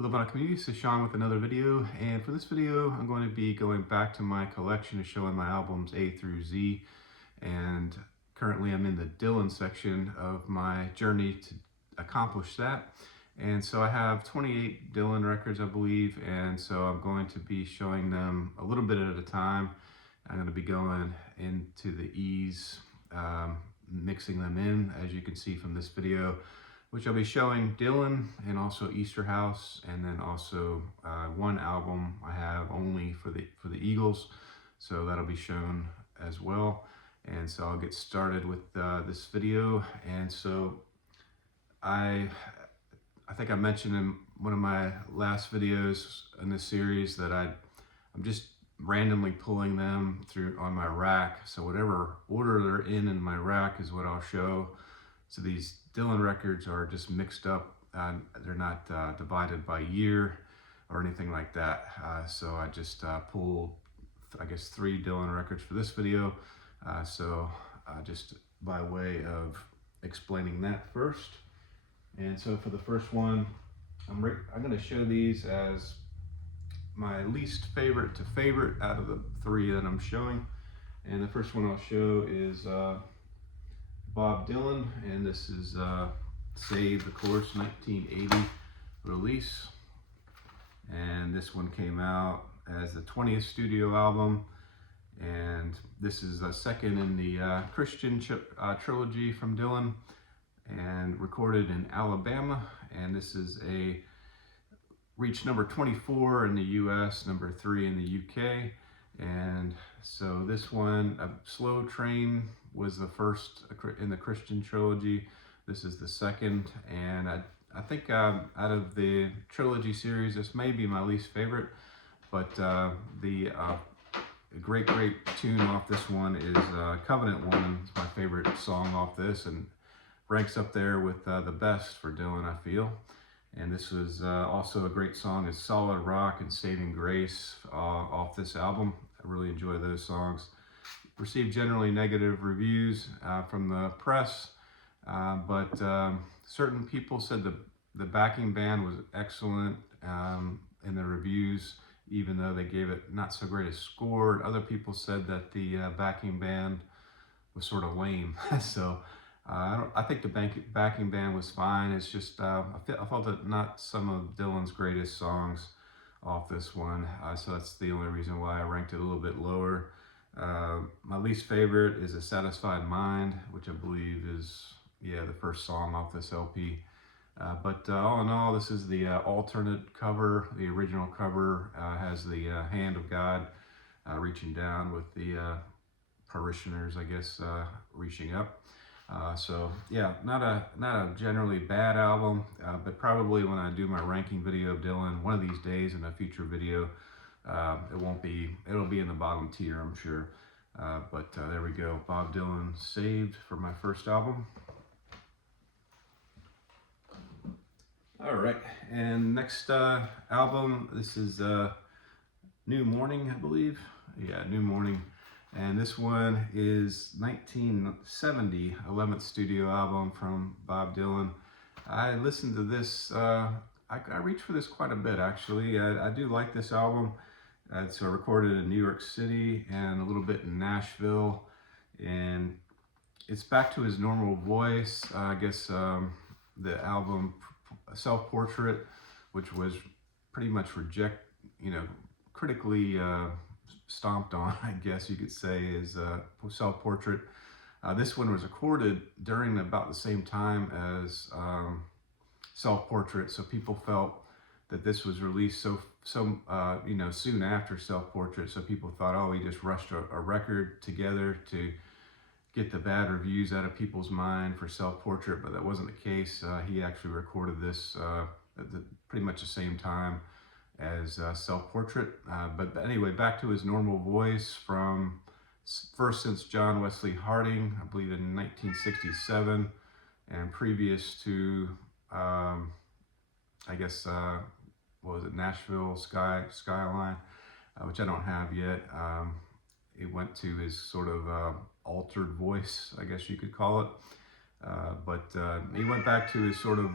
Hello, my community. This is Sean with another video, and for this video, I'm going to be going back to my collection and showing my albums A through Z. And currently, I'm in the Dylan section of my journey to accomplish that. And so I have 28 Dylan records, I believe, and so I'm going to be showing them a little bit at a time. I'm going to be going into the E's, mixing them in, as you can see from this video, which I'll be showing Dylan and also Easterhouse, and then also one album I have only for the Eagles, so that'll be shown as well. And so I'll get started with this video. And so I think I mentioned in one of my last videos in this series that I'm just randomly pulling them through on my rack. So whatever order they're in my rack is what I'll show. So these Dylan records are just mixed up. They're not divided by year or anything like that. So I just pulled, I guess, 3 Dylan records for this video. Just by way of explaining that first. And so for the first one, I'm going to show these as my least favorite to favorite out of the 3 that I'm showing. And the first one I'll show is Bob Dylan, and this is Save, of course, 1980 release. And this one came out as the 20th studio album, and this is the second in the Christian trilogy from Dylan, and recorded in Alabama. And this is reached number 24 in the US, number 3 in the UK. And so this one, A Slow Train, was the first in the Christian trilogy. This is the second, and I think out of the trilogy series, this may be my least favorite, but the great tune off this one is Covenant Woman. It's my favorite song off this, and ranks up there with the best for Dylan, I feel. And this was also a great song is Solid Rock and Saving Grace off this album. I really enjoy those songs. Received generally negative reviews from the press, but certain people said the backing band was excellent in the reviews, even though they gave it not so great a score. Other people said that the backing band was sort of lame. So I think the backing band was fine. It's just I felt that not some of Dylan's greatest songs off this one, so that's the only reason why I ranked it a little bit lower. My least favorite is A Satisfied Mind, which I believe is the first song off this LP. But all in all, this is the alternate cover. The original cover has the hand of God reaching down, with the parishioners, I guess, reaching up. So yeah, not a generally bad album, but probably when I do my ranking video of Dylan one of these days in a future video, it'll be in the bottom tier, I'm sure. But there we go, Bob Dylan, Saved, for my first album. All right, and next album, this is New Morning, I believe. Yeah, New Morning. And this one is 1970, 11th studio album from Bob Dylan. I listened to this, I reached for this quite a bit, actually. I do like this album. It's recorded in New York City and a little bit in Nashville. And it's back to his normal voice. I guess the album Self-Portrait, which was pretty much critically stomped on, I guess you could say, is Self-Portrait. This one was recorded during about the same time as Self-Portrait, so people felt that this was released so soon after Self-Portrait, so people thought, oh, he just rushed a record together to get the bad reviews out of people's mind for Self-Portrait, but that wasn't the case. He actually recorded this at pretty much the same time as Self-Portrait. But anyway, back to his normal voice from first since John Wesley Harding, I believe in 1967, and previous to, I guess, what was it, Nashville Skyline, which I don't have yet. It went to his sort of altered voice, I guess you could call it. But he went back to his sort of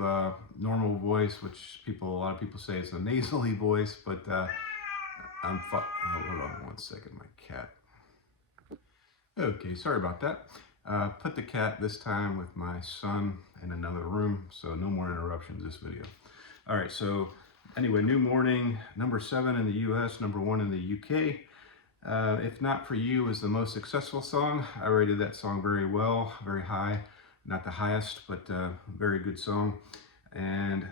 normal voice, which a lot of people say it's a nasally voice, but hold on one second, my cat. Okay, sorry about that. Put the cat this time with my son in another room, so no more interruptions this video. All right, so anyway, New Morning, number 7 in the US, number 1 in the UK. If Not For You is the most successful song. I rated that song very well, very high. Not the highest, but very good song. And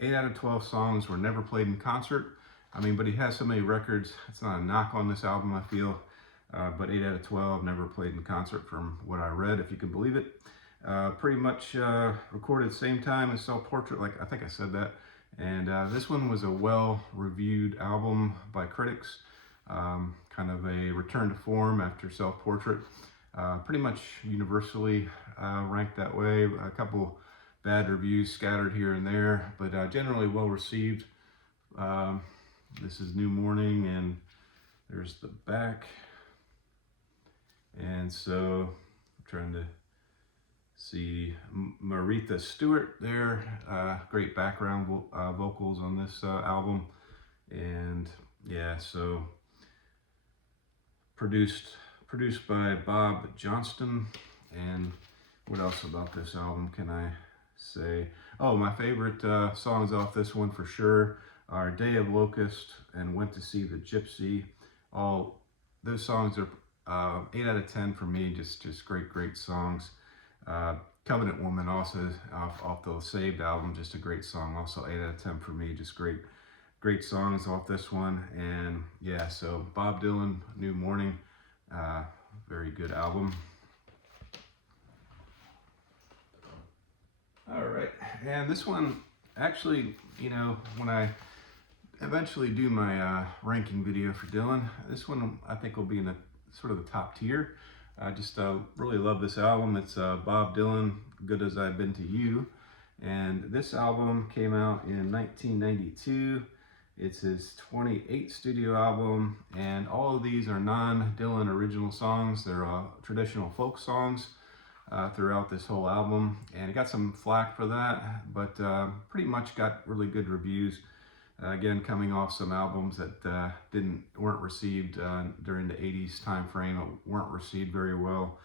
8 out of 12 songs were never played in concert. I mean, but he has so many records. It's not a knock on this album, I feel. But 8 out of 12 never played in concert from what I read, if you can believe it. Pretty much recorded same time as Self Portrait, like I think I said that. And this one was a well-reviewed album by critics. Kind of a return to form after Self Portrait. Pretty much universally ranked that way. A couple bad reviews scattered here and there, but generally well received. This is New Morning, and there's the back. And so I'm trying to see Martha Stewart there. Great background vocals on this album. And yeah, so produced by Bob Johnston. And what else about this album can I say? Oh, my favorite songs off this one for sure are Day of Locust and Went to See the Gypsy. All those songs are 8 out of 10 for me. Just great songs. Covenant Woman also off the Saved album, just a great song. Also 8 out of 10 for me. Just great songs off this one. And yeah, so Bob Dylan, New Morning, very good album. All right, and this one actually, you know, when I eventually do my ranking video for Dylan, this one I think will be in the sort of the top tier. I just really love this album. It's Bob Dylan, Good As I've Been to You. And this album came out in 1992. It's his 28th studio album, and all of these are non-Dylan original songs. They're traditional folk songs throughout this whole album. And it got some flack for that, but pretty much got really good reviews. Again, coming off some albums that weren't received during the 80s time frame, weren't received very well.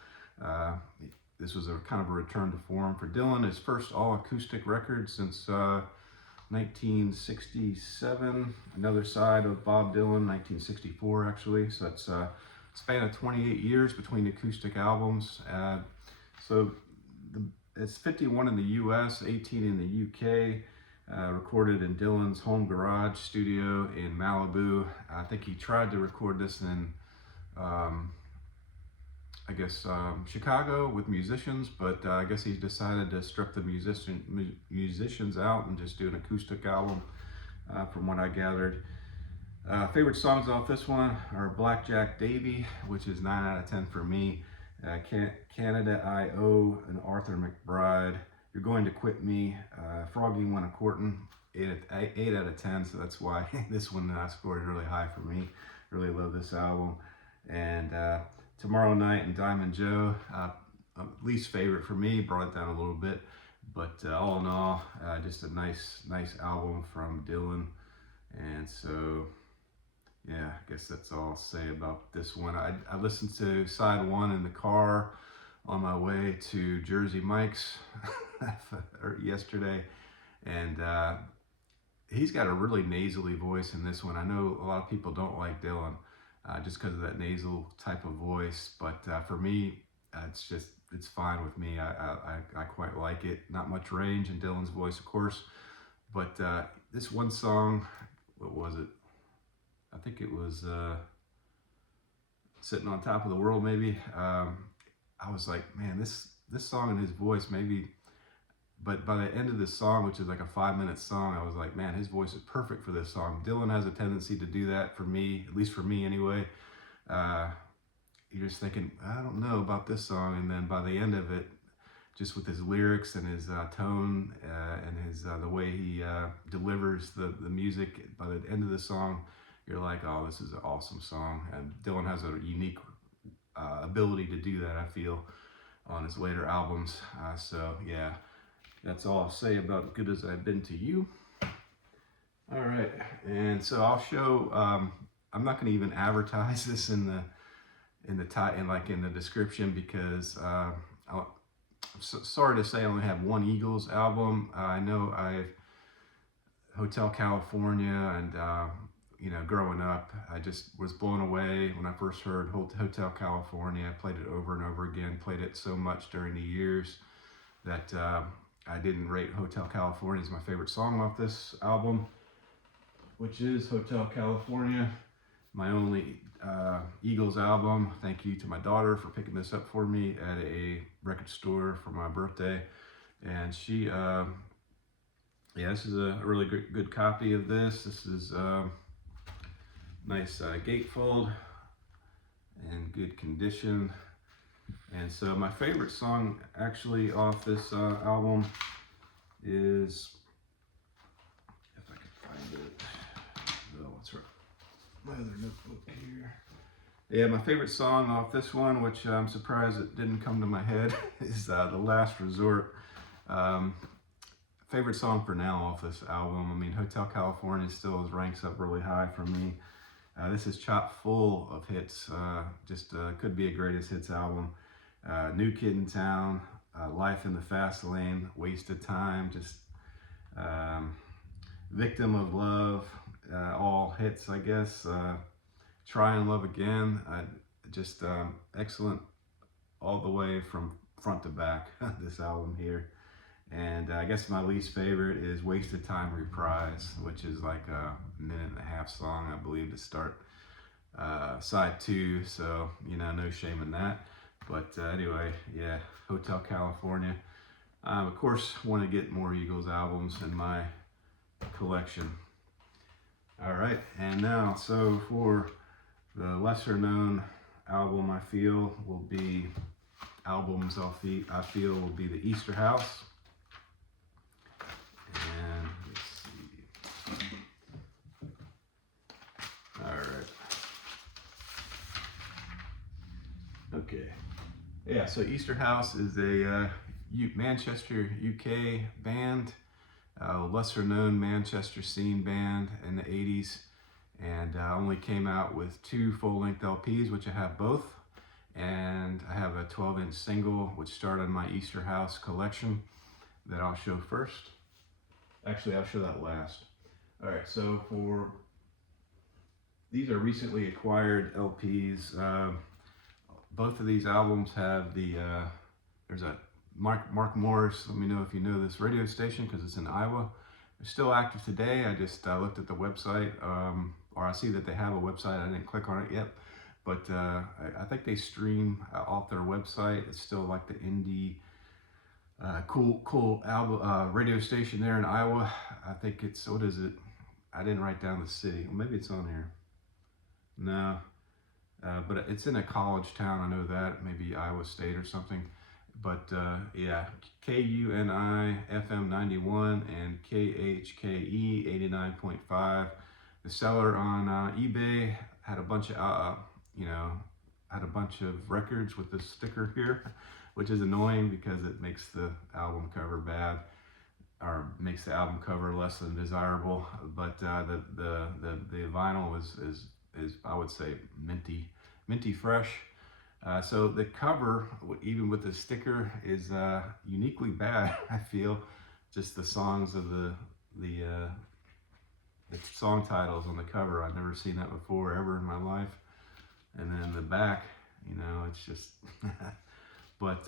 This was a kind of a return to form for Dylan, his first all-acoustic record since 1967. Another Side of Bob Dylan, 1964 actually. So it's a span of 28 years between acoustic albums. It's 51 in the US, 18 in the UK. Recorded in Dylan's home garage studio in Malibu. I think he tried to record this in, Chicago with musicians, but I guess he decided to strip the musicians out and just do an acoustic album, from what I gathered. Favorite songs off this one are Blackjack Davy, which is 9 out of 10 for me. Canada I.O. and Arthur McBride. You're Going to Quit Me, Froggy Went A-Courtin', 8 out of 10, so that's why this one scored really high for me. Really love this album. And Tomorrow Night and Diamond Joe, least favorite for me, brought it down a little bit. But all in all, just a nice album from Dylan. And so, yeah, I guess that's all I'll say about this one. I listened to side 1 in the car on my way to Jersey Mike's yesterday, and he's got a really nasally voice in this one. I know a lot of people don't like Dylan just because of that nasal type of voice, but for me, it's fine with me. I quite like it. Not much range in Dylan's voice, of course, but this one song, what was it? I think it was Sitting on Top of the World, maybe. I was like, man, this song and his voice, maybe, but by the end of this song, which is like a 5-minute song, I was like, man, his voice is perfect for this song. Dylan has a tendency to do that for me, at least for me anyway. You're just thinking, I don't know about this song, and then by the end of it, just with his lyrics and his tone and his the way he delivers the music, by the end of the song, you're like, oh, this is an awesome song. And Dylan has a unique ability to do that, I feel. on his later albums. So yeah, that's all I'll say about Good As I've Been to You. All right, and so I'll show. I'm not going to even advertise this in the in the description because I'm sorry to say I only have one Eagles album. I know I've Hotel California, and you know, growing up, I just was blown away when I first heard Hotel California. I played it over and over again. Played it so much during the years that I didn't rate Hotel California as my favorite song off this album, which is Hotel California, my only Eagles album. Thank you to my daughter for picking this up for me at a record store for my birthday. And she, yeah, this is a really good copy of this. This is nice gatefold and good condition. And so my favorite song actually off this album is, if I can find it, oh, what's right, my other notebook here. Yeah, my favorite song off this one, which I'm surprised it didn't come to my head, is The Last Resort. Favorite song for now off this album. I mean, Hotel California still ranks up really high for me. This is chock full of hits. Just could be a greatest hits album. New Kid in Town, Life in the Fast Lane, Wasted Time, just Victim of Love, all hits, I guess. Try and Love Again, just excellent all the way from front to back, this album here. And I guess my least favorite is Wasted Time Reprise, which is like a 1.5-minute song, I believe, to start side 2. So, you know, no shame in that. But anyway, yeah, Hotel California. Of course, want to get more Eagles albums in my collection. All right, and now, so for the lesser known album, I feel will be the Easterhouse. And let's see. All right. Okay. Yeah, so Easterhouse is a Manchester, UK band, lesser known Manchester scene band in the 80s, and only came out with 2 full-length LPs, which I have both, and I have a 12-inch single, which started my Easterhouse collection that I'll show first. Actually, I'll show that last. All right, so these are recently acquired LPs. Both of these albums have the, there's a Mark Morris, let me know if you know this radio station because it's in Iowa. They're still active today. I just looked at the website, or I see that they have a website. I didn't click on it yet, but I think they stream off their website. It's still like the indie, cool album, radio station there in Iowa. I think it's, what is it? I didn't write down the city. Well, maybe it's on here. No. But it's in a college town, I know that, maybe Iowa State or something. But yeah, KUNI FM 91 and KHKE 89.5. The seller on eBay had a bunch of, had a bunch of records with this sticker here, which is annoying because it makes the album cover bad, or makes the album cover less than desirable. But the vinyl is I would say minty fresh. So the cover, even with the sticker, is uniquely bad. I feel just the songs of the song titles on the cover. I've never seen that before ever in my life. And then the back, it's just. But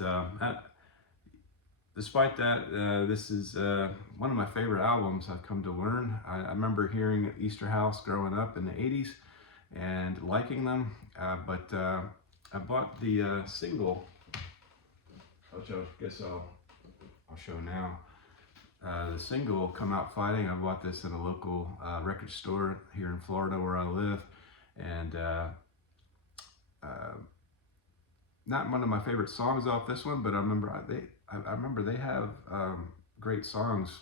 despite that, this is one of my favorite albums. I've come to learn. I remember hearing Easterhouse growing up in the 80s and liking them, but I bought the single, which I guess I'll show now. The single, Come Out Fighting. I bought this at a local record store here in Florida where I live, and not one of my favorite songs off this one, but I remember they have great songs,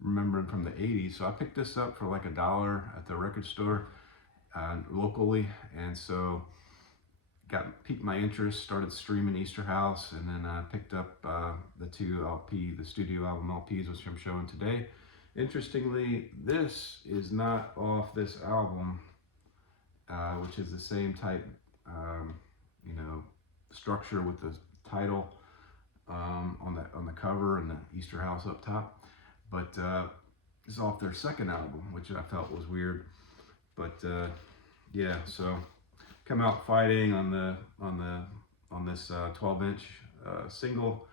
remembering from the 80s. So I picked this up for like $1 at the record store locally, and so piqued my interest, started streaming Easterhouse, and then I picked up the the studio album LPs, which I'm showing today. Interestingly, this is not off this album, which is the same type, you know, structure with the title on the cover and the Easterhouse up top, but it's off their second album, which I felt was weird. But yeah, so come out fighting on this 12-inch single.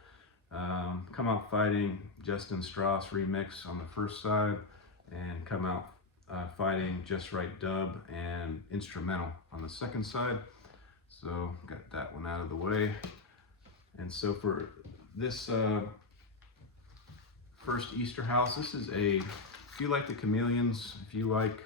Come out fighting Justin Strauss remix on the first side, and come out fighting Just Right dub and instrumental on the second side. So got that one out of the way. And so for this first Easterhouse, this is if you like the Chameleons, if you like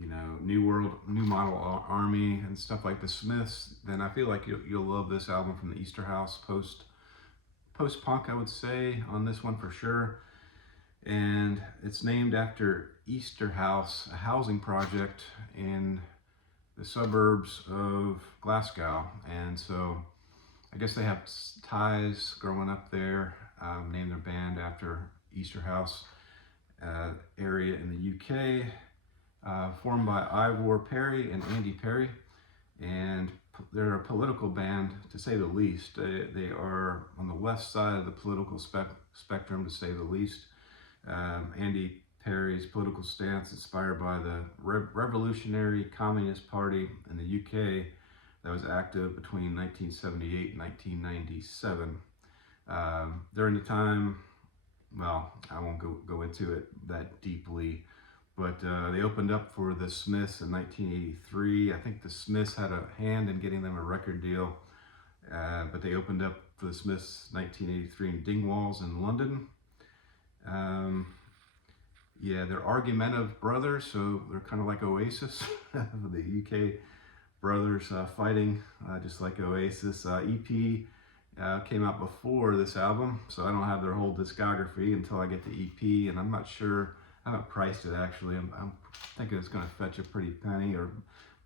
you know, New Model Army and stuff like the Smiths, then I feel like you'll love this album from the Easterhouse. Post-punk, I would say, on this one for sure. And it's named after Easterhouse, a housing project in the suburbs of Glasgow. And so I guess they have ties growing up there, named their band after Easterhouse area in the UK. Formed by Ivor Perry and Andy Perry, and they're a political band, to say the least. They are on the left side of the political spectrum, to say the least. Andy Perry's political stance inspired by the Revolutionary Communist Party in the UK that was active between 1978 and 1997. During the time, well, I won't go into it that deeply, but they opened up for the Smiths in 1983. I think the Smiths had a hand in getting them a record deal, but they opened up for the Smiths 1983 in Dingwalls in London. Yeah, they're argumentative brothers, so they're kind of like Oasis, the UK brothers fighting, just like Oasis. EP came out before this album, so I don't have their whole discography until I get the EP, and I'm not sure. I haven't priced it actually. I'm thinking it's going to fetch a pretty penny or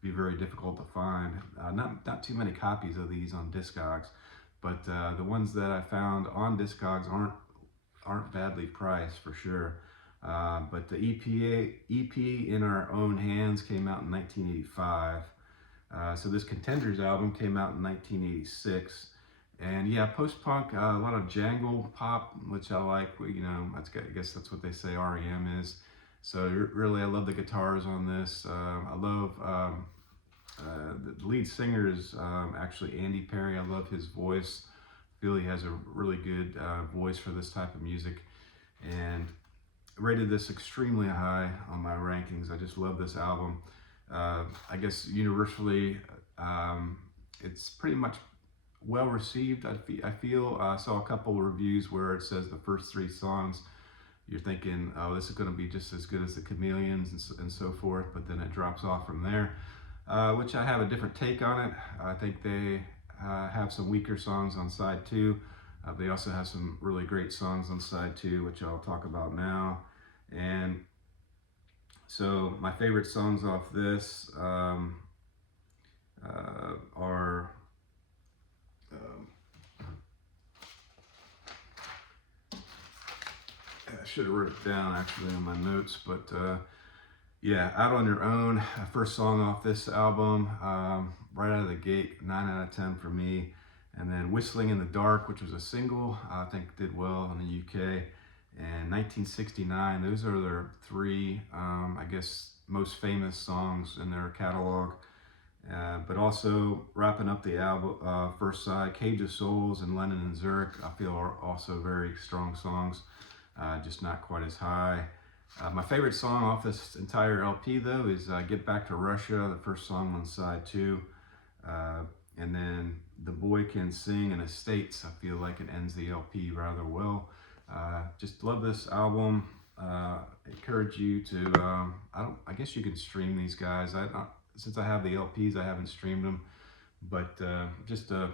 be very difficult to find. Not too many copies of these on Discogs, but the ones that I found on Discogs aren't badly priced for sure. But the EP In Our Own Hands came out in 1985. So this Contenders album came out in 1986. And yeah, post-punk, a lot of jangle pop, which I like. You know, I guess that's what they say REM is. So really, I love the guitars on this. I love the lead singer is actually Andy Perry. I love his voice. I feel he has a really good voice for this type of music, and rated this extremely high on my rankings. I just love this album. I guess universally, it's pretty much well received. I feel I saw a couple reviews where it says the first 3 songs you're thinking, oh, this is going to be just as good as the Chameleons and so forth, but then it drops off from there, which I have a different take on it. I think they have some weaker songs on side 2. They also have some really great songs on side 2, which I'll talk about now. And so my favorite songs off this are I should have wrote it down actually in my notes, but yeah, Out on Your Own, first song off this album, right out of the gate, 9 out of 10 for me. And then Whistling in the Dark, which was a single, I think did well in the UK. And 1969, those are their 3, I guess, most famous songs in their catalog. But also wrapping up the album, first side, Cage of Souls and Lennon and Zurich, I feel are also very strong songs, just not quite as high. My favorite song off this entire LP though is Get Back to Russia, the first song on side 2. And then The Boy Can Sing and Estates, I feel like it ends the LP rather well. Just love this album. Encourage you to, I guess you can stream these guys. Since I have the LPs, I haven't streamed them, but just a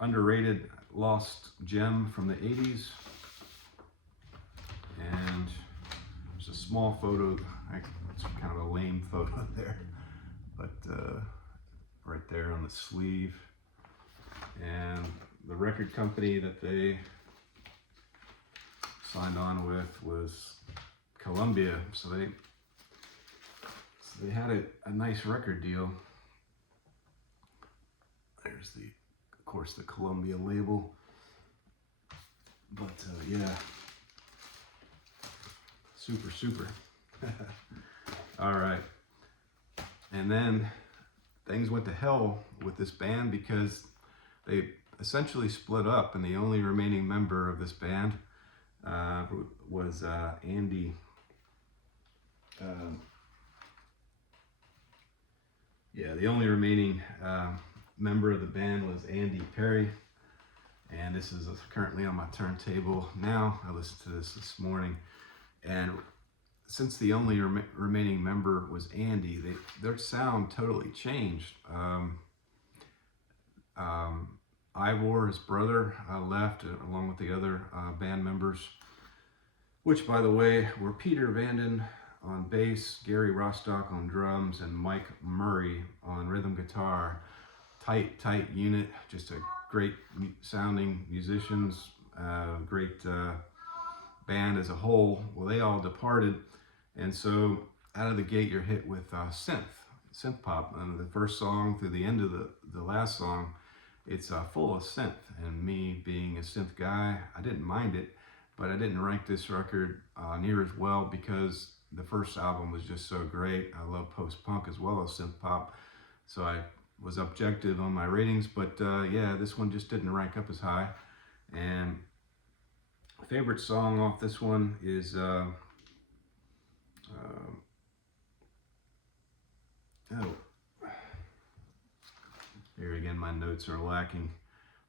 underrated lost gem from the 80s. And there's a small photo, it's kind of a lame photo there, but right there on the sleeve. And the record company that they signed on with was Columbia, so they had a nice record deal. There's of course, the Columbia label. But yeah, super. All right, and then things went to hell with this band because they essentially split up, and the only remaining member of this band was Andy. The only remaining member of the band was Andy Perry, and this is currently on my turntable now. I listened to this morning, and since the only remaining member was Andy, their sound totally changed. Ivor, his brother, left along with the other band members, which, by the way, were Peter Vanden on bass, Gary Rostock on drums, and Mike Murray on rhythm guitar. Tight unit, just a great sounding musicians, great band as a whole. Well, they all departed, and so out of the gate you're hit with synth pop. And the first song through the end of the last song, it's full of synth. And me being a synth guy, I didn't mind it, but I didn't rank this record near as well because the first album was just so great. I love post-punk as well as synth pop, so I was objective on my ratings, but yeah, this one just didn't rank up as high. And favorite song off this one is here again, my notes are lacking.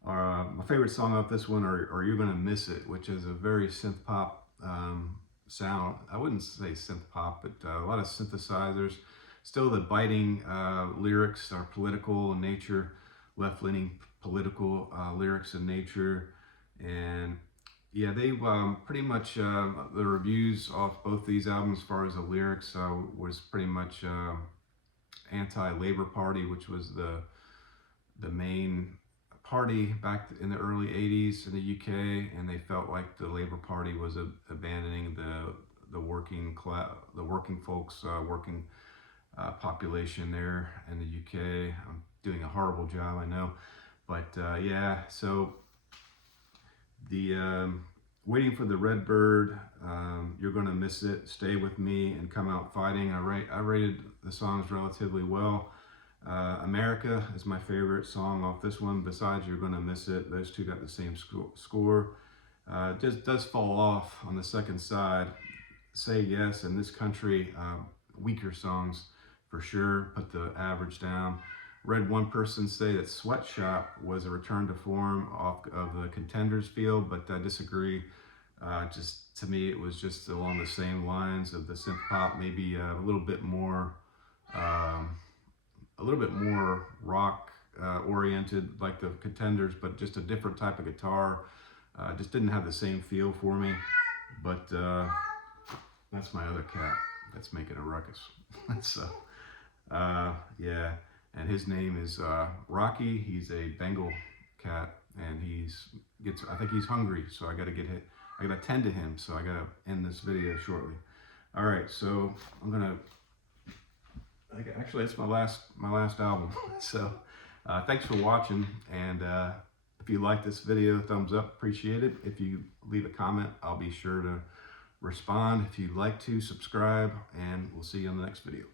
My favorite song off this one are You're Gonna Miss It, which is a very synth pop sound. I wouldn't say synth pop, but a lot of synthesizers. Still, the biting lyrics are political in nature, left-leaning political lyrics in nature. And yeah, they pretty much, the reviews off both these albums as far as the lyrics was pretty much anti-Labor Party, which was the main party back in the early 80s in the UK, and they felt like the Labor Party was abandoning the working class, the working folks, working population there in the UK. I'm doing a horrible job, I know, but yeah. So the Waiting for the Redbird, You're Gonna Miss It, Stay With Me, and Come Out Fighting, I rated the songs relatively well. America is my favorite song off this one, besides You're Gonna Miss It. Those two got the same score. Just does fall off on the second side. Say Yes and This Country, weaker songs for sure, put the average down. Read one person say that Sweatshop was a return to form off of the Contenders field, but I disagree. Just to me, it was just along the same lines of the synth pop, maybe a little bit more rock oriented like the Contenders, but just a different type of guitar. Just didn't have the same feel for me. But that's my other cat that's making a ruckus. So yeah, and his name is Rocky. He's a Bengal cat, and I think he's hungry, so I gotta tend to him, so I gotta end this video shortly. All right, so actually it's my last album. So thanks for watching, and if you like this video, thumbs up, appreciate it. If you leave a comment, I'll be sure to respond. If you'd like to, subscribe, and we'll see you on the next video.